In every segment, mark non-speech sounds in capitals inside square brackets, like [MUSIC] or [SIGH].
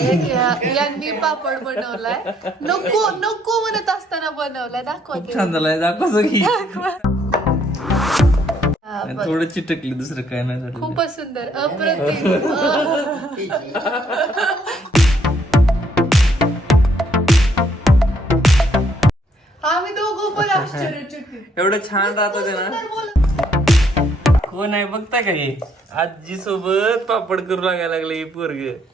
पापड बनवलाय नको नको म्हणत असताना बनवलाय दाखव दाखव थोडं चिटकली दुसरं काय नाही झालं खूपच सुंदर अप्रतिम आम्ही दोघं पण एवढं छान राहत होते ना कोण आहे बघताय का हे आजी सोबत पापड करू लागायला लागले पोरग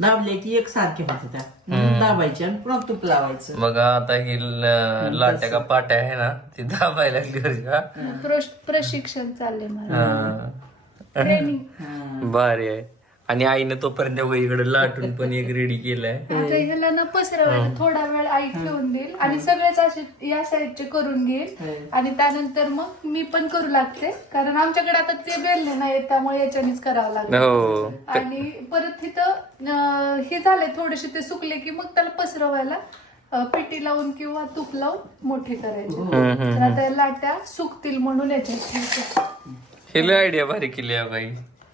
दाबले की एक सारखे होते त्या दाबायचे आणि पुन्हा तूप लावायचं मग आता ही लाट्या का पाट्या आहे ना ती दाबायला प्रशिक्षण चालले मला ट्रेनिंग भारी आहे आणि आईनं आईने वहीकडे लाटून पण एक रेडी केलाय पसरवायला थोडा वेळ आई ठेवून देईल आणि या सगळेच साईडचे करून घेईल आणि त्यानंतर मग मी पण करू लागते कारण आमच्याकडे आता ते त्यामुळे करावं बेलले नाही करा लागलं no, त... आणि परत तिथं हे झाले थोडेसे ते सुकले की मग त्याला पसरवायला पिटी लावून किंवा तूप लावून मोठे करायचे लाट्या सुकतील म्हणून याच्यात हे लोक आयडिया केली आहे बाई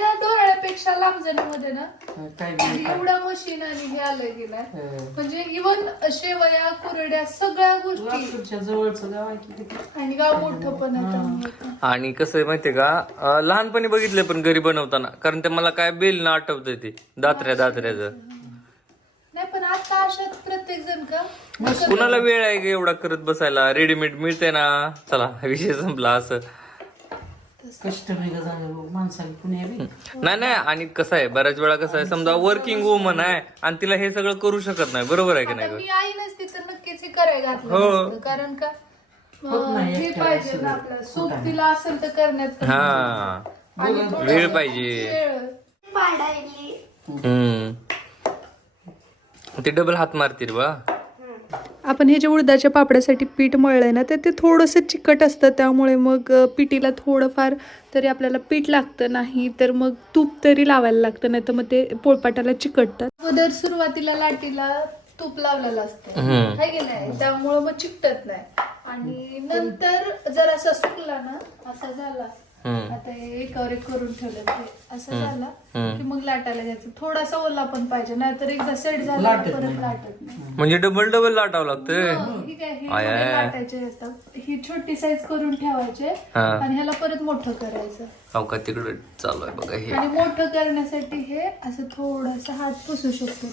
तुला दोन लांब जरी मध्ये ना एवढ्या मशीन आणि हे आलंय गेलाय म्हणजे इव्हन शेवया कुरड्या सगळ्या गोष्टी जवळच आणि गाव मोठ आणि कसं आहे माहितीये का लहानपणी बघितले पण घरी बनवताना कारण ते मला काय बिल ना आठवत ते दात्र्या दात्र्याच नाही पण आता अशात प्रत्येक जण का कुणाला वेळ आहे एवढा करत बसायला रेडीमेड मिळते ना चला विषय संपला असं नाही नाही आणि कसं आहे बऱ्याच वेळा कसं आहे समजा वर्किंग वुमन आहे आणि तिला हे सगळं करू शकत नाही बरोबर आहे की नाही आई तर नक्कीच करायला हो कारण का हा वेळ पाहिजे ते डबल हात मारतील बा आपण हे जे उडदाच्या पापड्यासाठी पीठ मळलंय ना थे, थे तर, ला ला ना तर, तर ला ला ला ना, ते थोडंसं चिकट असतं त्यामुळे मग पिटीला थोडंफार तरी आपल्याला पीठ लागतं नाही तर मग तूप तरी लावायला लागतं नाही तर मग ते पोळपाटाला चिकटतात मग सुरुवातीला लाटीला तूप लावलेलं की नाही त्यामुळं मग चिकटत नाही आणि नंतर जर असं सुकला ना असा झाला आता एक एक करून ठेवलं असं झालं की मग लाटायला जायचं थोडासा ओला पण पाहिजे नाहीतर एकदा सेट झाला लाटत नाही म्हणजे डबल डबल लाटावं लागतं लाटायचे आता ही छोटी साईज करून ठेवायची आणि ह्याला परत मोठं करायचं अवका तिकडे चालू आहे बघा हे मोठं करण्यासाठी हे असं थोडस हात पुसू शकतो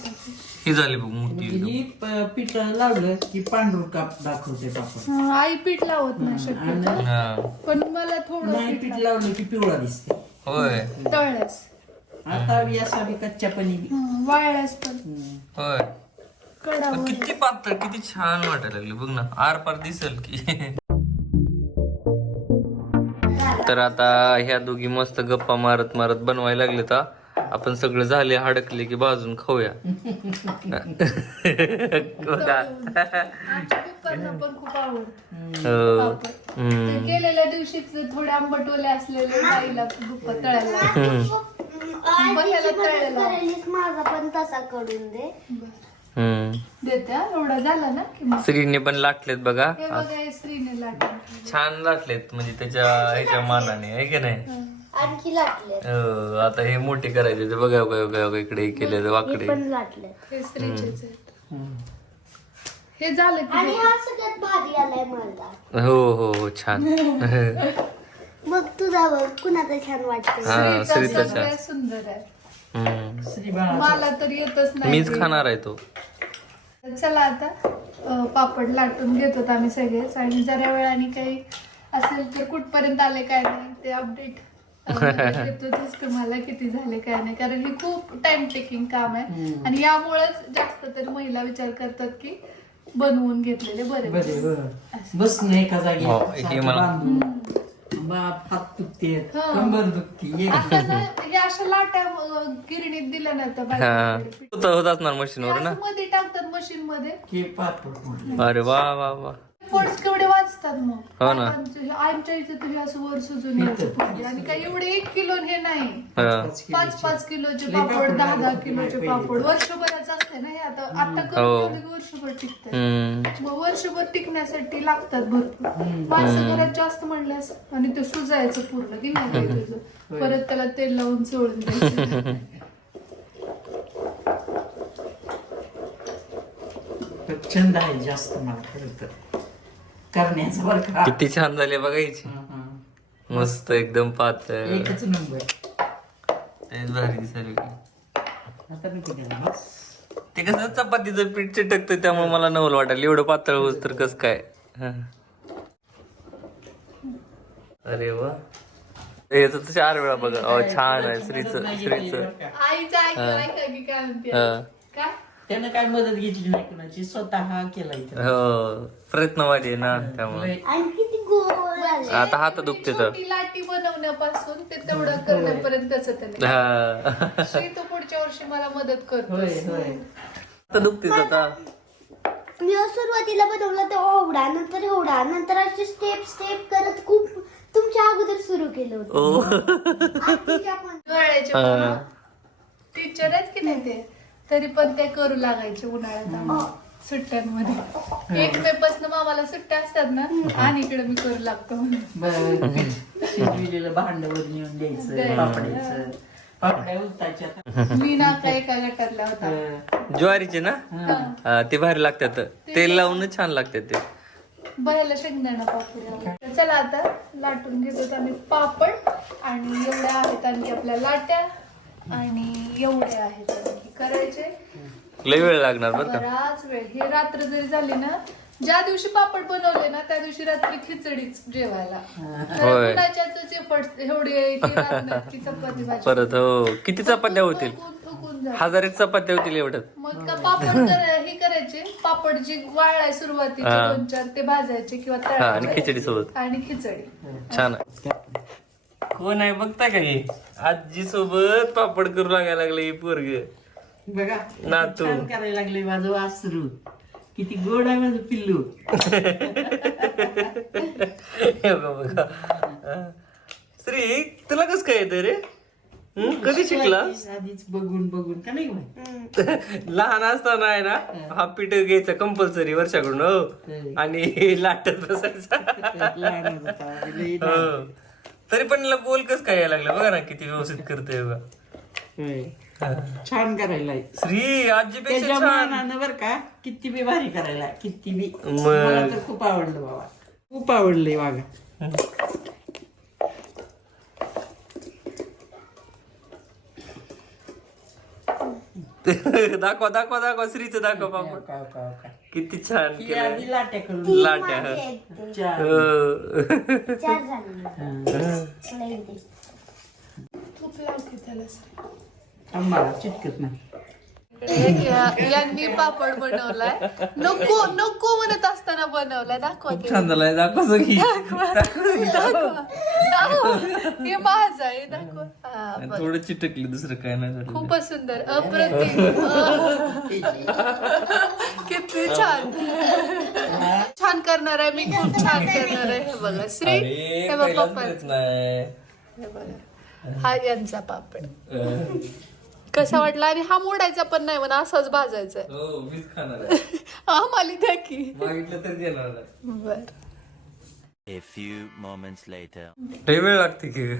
हे झाले बघ पीठ लावलं की पांढरू काप दाखवते आपण आई पीठ लावत पण मला थोडं पीठ लावलं की पिवळा दिसते होय आता कच्च्या पनीर वाळ असतात किती पातळ किती छान वाटायला लागली बघ ना आरपार दिसल की तर आता ह्या दोघी मस्त गप्पा मारत मारत बनवाय लागले त आपण सगळं झाले हडकले की बाजून खाऊया गेलेल्या दिवशी आंबा आंबटोले असलेल्या माझा पण कसा करून देवड झालं ना सगळींनी पण लाटलेत बघा स्त्रीने लाट छान लाटलेत म्हणजे त्याच्या ह्याच्या मानाने आहे की नाही आणखी लाटले आता हे मोठे करायचे ते बघा बघा बघा इकडे केले वाकडे हे झालं हो हो छान मग तुझा बघ कुणाचा छान वाटत सुंदर आहे मला तर येतच नाही मीच खाणार आहे तो चला आता पापड लाटून घेतोत आम्ही सगळेच आणि जरा वेळाने काही असेल तर कुठपर्यंत आले काय नाही ते अपडेट तुम्हाला किती झाले काय नाही कारण हे खूप टाइम टेकिंग काम आहे आणि यामुळेच जास्त तर महिला विचार करतात की बनवून घेतलेले बरे बस नाही जागी ते कंबर दुखती म्हणजे अशा लाट्या गिरणीत दिल्या नव्हत्या होत असणार मशीन वर ना मध्ये टाकतात मशीन मध्ये अरे वा वा वा वर्ड्स केवढे वाचतात मग आमच्या इथे तुम्ही असं वर्ष जुने आणि काय एवढे एक किलो हे नाही पाच पाच किलोचे पापड दहा दहा किलोचे पापड वर्षभराच असते ना हे आता आता कधी वर्षभर टिकत मग वर्षभर टिकण्यासाठी लागतात भरपूर माझं जास्त म्हणल्यास आणि ते सुजायचं पूर्ण की परत त्याला तेल लावून चोळून छंद जास्त मला किती छान झाली बघायची मस्त एकदम पीठ चिटकत त्यामुळे मला नवल वाटायला एवढं पातळ होत तर कस काय अरे तर चार वेळा बघा छान आहे श्रीच श्रीच त्यानं काय मदत घेतली नाही कुणाची स्वतः केलाय हो प्रयत्न वाढे ना त्यामुळे आता हात दुखते लाटी बनवण्यापासून ते तेवढं करण्यापर्यंत तो पुढच्या वर्षी मला मदत करतो दुखते मी सुरुवातीला बनवलं तर एवढा नंतर एवढा नंतर अशी स्टेप स्टेप करत खूप तुमच्या अगोदर सुरू केलं होतं टीचर आहेत की नाही ते तरी पण ते करू लागायचे उन्हाळ्यात सुट्ट्यांमध्ये मामाला एक सुट्ट्या असतात ना आणि इकडे मी करू लागतो नेऊन मी ना काय भांडवून ज्वारीचे ना ते भारी लागतात तेल लावून छान लागतात ते बघायला शेंगदाणा ना चला आता लाटून घेतो आम्ही पापड आणि एवढ्या आहेत आपल्या लाट्या आणि एवढ्या आहेत वेळ लागणार बरं का वेळ हे रात्र जरी झाली ना ज्या दिवशी पापड बनवले ना त्या दिवशी रात्री खिचडीच जेवायला परत हो [LAUGHS] किती चपात्या होतील चपात्या होतील मग पापड हे करायचे पापड जी वाळ आहे सुरुवातीला दोन चार ते भाजायचे किंवा खिचडी सोबत आणि खिचडी छान कोण आहे बघता का हे आजी सोबत पापड करू रंगायला लागले पोरग बघा ना लागले करायला वासरू किती गोड आहे माझ बघा श्री तुला कस का रे कधी शिकलं लहान असताना आहे ना हा पीठ घ्यायचं कंपल्सरी वर्षाकडून हो आणि लाट बसायचं तरी पण बोल कस काय यायला लागलं बघा ना किती व्यवस्थित करतोय बघा छान करायला कर ah. कर श्री आजी बन बर का किती बी भारी करायला किती बी तर खूप आवडलं बाबा खूप आवडलंय बाग दाखव दाखवा दाखवा श्रीच दाखव बाबा किती छान लाट्या लाट्या चिटकत ना यांनी पापड बनवलाय नको नको म्हणत असताना बनवलाय दाखवाय दाखव चिटकले दुसर काय खूपच सुंदर अप्रतिम किती छान छान करणार आहे मी खूप छान करणार आहे हे बघा श्री हे बघ पप्पा बघ हा यांचा पापड कसा वाटला आणि हा मोडायचा पण नाही म्हणा असंच भाजायचं हा माली थकी बर वेळ लागते की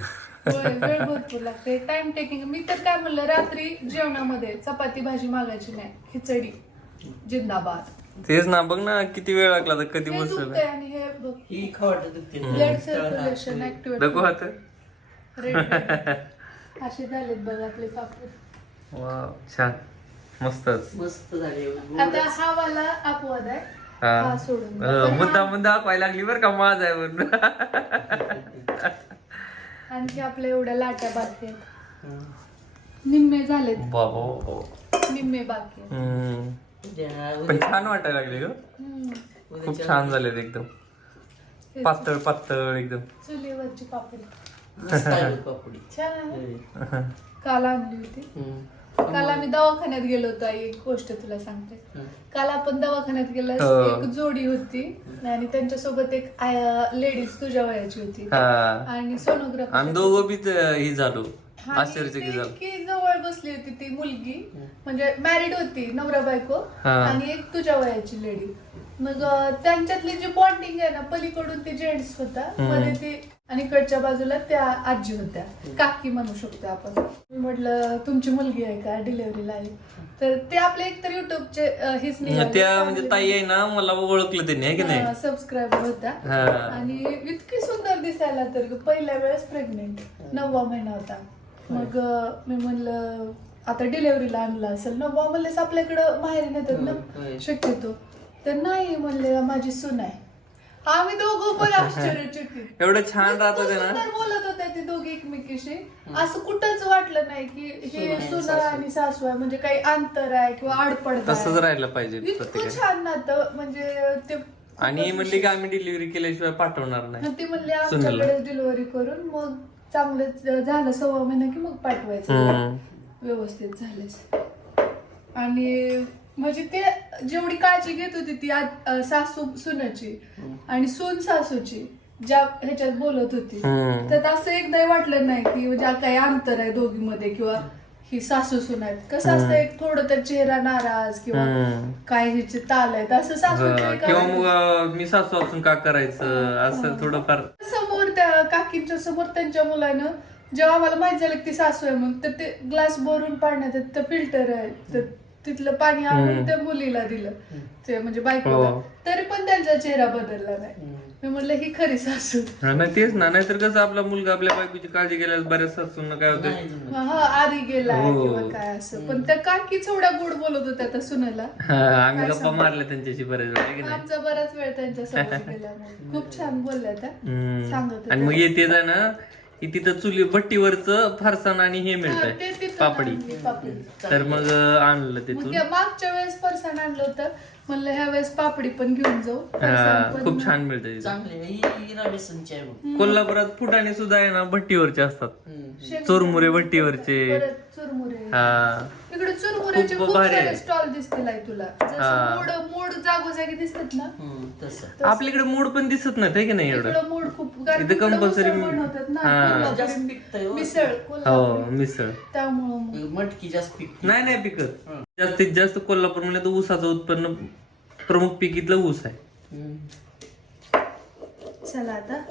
time But... later... [LAUGHS] taking me तर काय म्हणलं रात्री जेवणामध्ये चपाती भाजी मागायची नाही खिचडी जिंदाबाद तेच ना बघ ना किती वेळ लागला तर कधी बसत आणि हे बघ ही नको हात असे झालेत बघ आपले पापड छान मस्तच मस्त झाली मुद्दा मुद्दा अपवाय लागली बर का माझ आहे म्हणून आणखी आपल्या एवढ्या लाट्या बाकी निम्मे झाले निम्मे बाकी छान वाटायला लागले ग खूप छान झाले एकदम पातळ पातळ एकदम चुलीवरची पापडी पापडी काल आम्ही दवाखान्यात गेलो होतो एक गोष्ट तुला सांगते hmm. काल आपण दवाखान्यात गेला uh, एक जोडी होती आणि त्यांच्या सोबत एक लेडीज तुझ्या वयाची होती आणि सोनोग्राफी झालो की जवळ बसली होती ती मुलगी म्हणजे मॅरिड होती नवरा बायको आणि एक तुझ्या वयाची लेडी मग त्यांच्यातली जी बॉन्डिंग आहे ना पलीकडून ते जेंट्स होता मध्ये आणि कडच्या बाजूला त्या आजी होत्या काकी म्हणू शकतो आपण मी म्हटलं तुमची मुलगी आहे का आहे तर ते आपले एकतर युट्यूब चे त्या त्या त्या त्या ताई ना मला ओळखलं सबस्क्रायबर होता आणि इतकी सुंदर दिसायला तर पहिल्या वेळेस प्रेग्नेंट नववा महिना होता मग मी म्हणलं आता डिलेवरीला आणलं असेल नववा बॉम्बलेस आपल्याकडं बाहेर ना शक्यतो तर नाही म्हणले माझी आहे आम्ही दोघं एवढं छान राहतो एकमेकीशी असं कुठच वाटलं नाही की सासू आहे म्हणजे काही अंतर आहे किंवा राहिलं पाहिजे छान राहतं म्हणजे ते आणि म्हणली की आम्ही डिलिव्हरी केल्याशिवाय पाठवणार नाही ती म्हणली आमच्याकडेच डिलिव्हरी करून मग चांगलेच झालं सव्वा महिना कि मग पाठवायचं व्यवस्थित झाले आणि म्हणजे ते जेवढी काळजी घेत होती ती सासू सुनाची hmm. आणि सून सासूची ज्या ह्याच्यात बोलत होती hmm. तर असं एकदा वाटलं नाही की ज्या काही अंतर आहे दोघी मध्ये किंवा ही सासू आहेत कसं असतं थोडं तर चेहरा नाराज किंवा hmm. काही ह्याचे आहेत असं सासू uh, मी सासू असून सा, hmm. पर... का करायचं असं थोडं समोर त्या काकींच्या समोर त्यांच्या मुलानं जेव्हा आम्हाला माहित झालं की सासू आहे मग तर ते ग्लास भरून पाडण्यात फिल्टर आहे तर तिथलं पाणी आणून त्या मुलीला दिलं ते म्हणजे बायको तरी पण त्यांचा चेहरा बदलला नाही मी म्हटलं ही खरी तेच ना नाहीतर कसं आपला मुलगा आपल्या बायकोची काळजी गेल्यास बऱ्याच सासू ना काय होतं आधी गेला काय पण असं त्या काकी चवढ्या गोड बोलत होत्या आता सुनायला गप्पा मारले त्यांच्याशी बऱ्याच आमचा बराच वेळ त्यांच्या खूप छान बोलल्या त्या आणि मग येते ना तिथं चुली भट्टीवरच फरसाण आणि हे मिळत पापडी तर मग आणलं तिथून मागच्या वेळेस फरसाण आणलं होतं म्हणलं ह्या वेळेस पापडी पण घेऊन जाऊ खूप छान मिळतंय कोल्हापुरात फुटाणे सुद्धा आहे ना भट्टीवरचे असतात चोरमुरे भट्टीवरचे चोरमुरे तिकडे चुरमुराचे खूप सारे स्टॉल दिसतील तुला मूड मूड जागोजागी दिसतात ना आपल्याकडे मूड पण दिसत नाही ते की नाही मूड खूप कंपल्सरी मूड होतात ना मिसळ हो मिसळ त्यामुळे मटकी जास्त पिक नाही नाही पिकत जास्तीत जास्त कोल्हापूर म्हणजे ऊसाचं उत्पन्न प्रमुख पीक इथलं ऊस आहे चला आता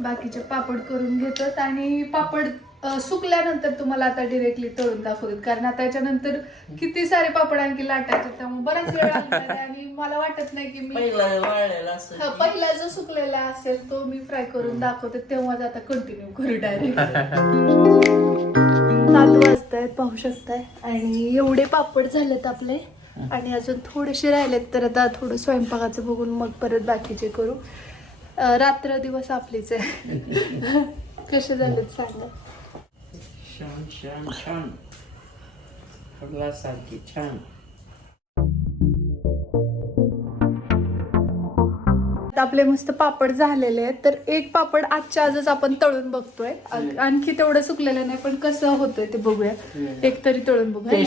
बाकीचे पापड करून घेतात आणि पापड सुकल्यानंतर तुम्हाला आता डिरेक्टली तळून दाखवत कारण आता याच्यानंतर किती सारे पापड आणखी लाटायचे त्यामुळे बराच वेळ आणि मला वाटत नाही की मी पहिला जो सुकलेला असेल तो मी फ्राय करून दाखवते तेव्हाच आता कंटिन्यू करू डायरेक्ट सात [LAUGHS] वाजताय पाहू शकत आणि एवढे पापड झालेत आपले आणि अजून थोडेसे राहिलेत तर आता थोडं स्वयंपाकाचं बघून मग परत बाकीचे करू रात्र दिवस आपलीच आहे कसे झालेत सांगा आपले मस्त पापड झालेले आहेत तर एक पापड आजच्या आजच आपण तळून बघतोय mm. आणखी तेवढं सुकलेलं नाही पण कसं होतंय ते बघूया yeah. एक तरी तळून बघायला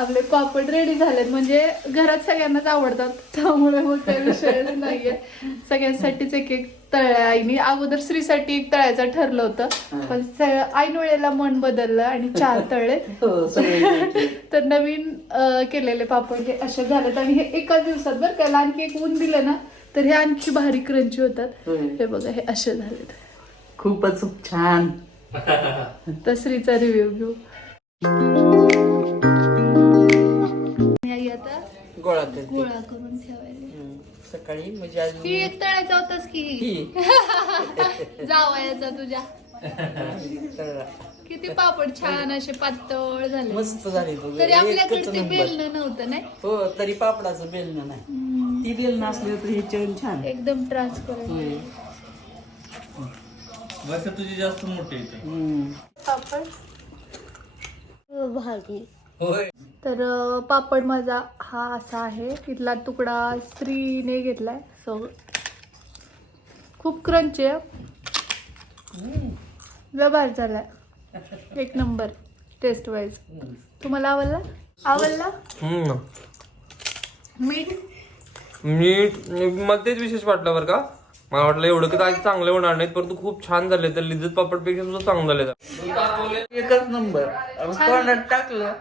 आपले पापड रेडी झालेत म्हणजे घरात सगळ्यांनाच आवडतात त्यामुळे नाहीये विषय सगळ्यांसाठीच एक सबर, एक तळ्या आईनी अगोदर स्त्रीसाठी एक तळ्याचं ठरलं होतं पण आईन वेळेला मन बदललं आणि चार तळे तर नवीन केलेले पापड हे असे झालेत आणि हे एका दिवसात बरं त्याला आणखी एक ऊन दिले ना तर हे आणखी भारी क्रंची होतात हे बघा हे असे झालेत खूपच छान तर स्त्रीचा रिव्ह्यू घेऊ सकाळी आता गोळा करून ठेवायला सकाळी म्हणजे आज ही एक तळ्याचा होतास की जावायचा तुझ्या किती पापड छान असे पातळ झाले मस्त झाले तरी आपल्याकडे बेलन नव्हतं नाही हो तरी पापडाचं बेलन नाही ती बेलन नसली तर हे चेन छान एकदम ट्रान्सपरंट वैसे तुझे जास्त मोठे आहेत पापड भागी तर पापड माझा हा असा आहे किला तुकडा स्त्रीने घेतलाय सो खूप क्रंच आहे एक नंबर टेस्ट तुम्हाला आवडला आवडला मीठ मीठ मध्येच विशेष वाटलं बरं का मला वाटलं एवढं चांगले होणार नाहीत परंतु खूप छान झाले तर लिजत पापड पेक्षा सुद्धा चांगलं टाकलं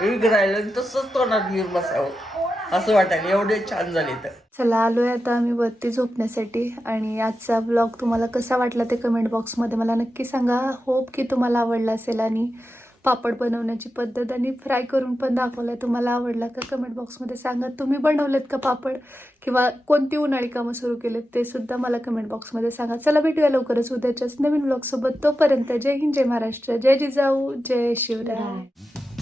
एवढे छान झाले चला आलोय आता आम्ही वरती झोपण्यासाठी आणि आजचा ब्लॉग तुम्हाला कसा वाटला ते कमेंट बॉक्समध्ये मला नक्की सांगा होप की तुम्हाला आवडला असेल आणि पापड बनवण्याची पद्धत आणि फ्राय करून पण दाखवलंय तुम्हाला आवडला का कमेंट बॉक्समध्ये सांगा तुम्ही बनवलेत का पापड किंवा कोणती उन्हाळी कामं सुरू केलेत ते सुद्धा मला कमेंट बॉक्समध्ये सांगा चला भेटूया लवकरच उद्याच्याच नवीन ब्लॉग सोबत तोपर्यंत जय हिंद जय महाराष्ट्र जय जिजाऊ जय शिवराय